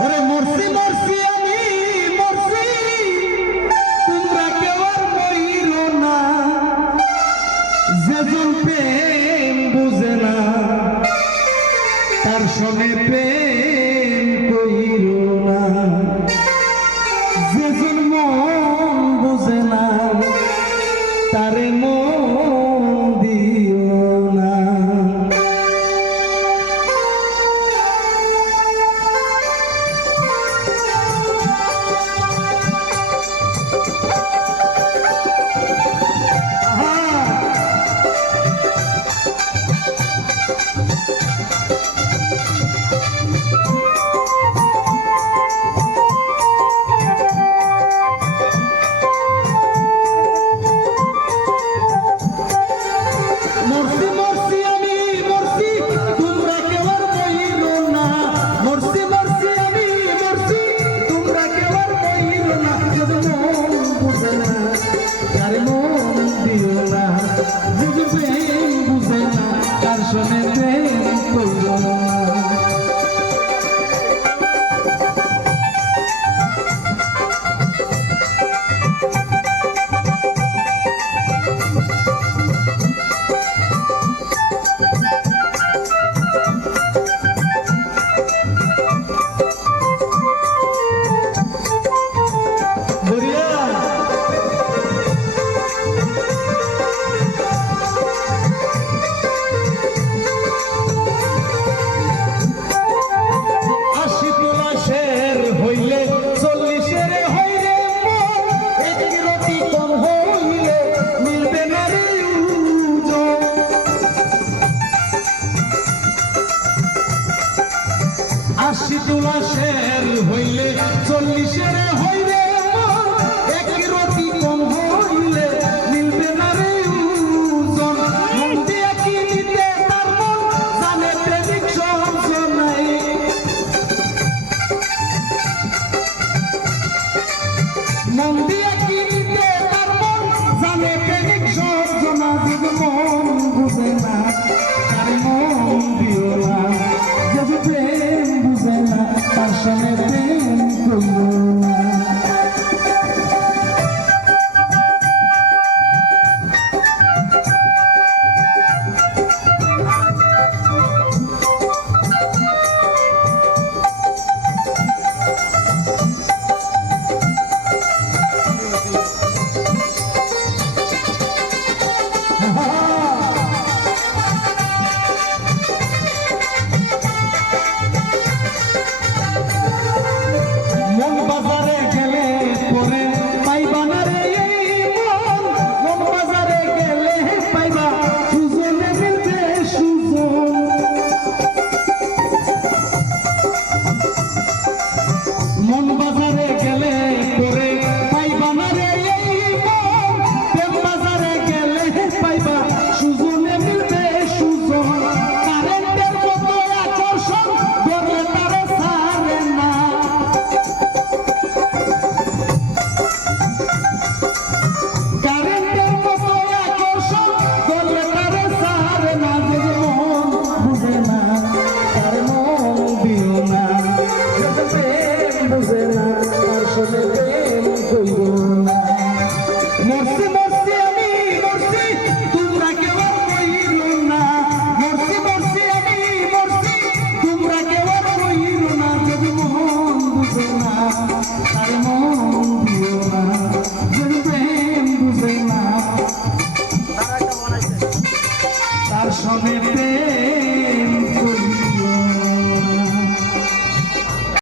ওরে মরছি মরছি আমি মরছি, তোমরা কেউ আর মইরো না। যেজন প্রেম বুঝে না তার সঙ্গে প্রেম কইরো না। যেজন মন বুঝে না তারে মন দিও না। আশি তোলা শের হইলে 40-এর হইলে এক রতি কম হইলে মিলবে না রে ওজন। মন দিয়া কি দিতে তার মন জানে প্রেমিক সহজ নাই। মন দিয়া কি দিতে তার মন জানে প্রেমিক সহজ না। যদি মন বুঝে না তার মন দিও না। যদি প্রেম বুঝে না তার সঙ্গে প্রেম কইরো না। মরছি মরছি আমি মরছি, তোমরা কেউ আর কইরো না। মরছি মরছি আমি মরছি, তোমরা কেউ আর কইরো না। যদি মন বুঝে না তার মন দিও না। যদি প্রেম বুঝে না তার সঙ্গে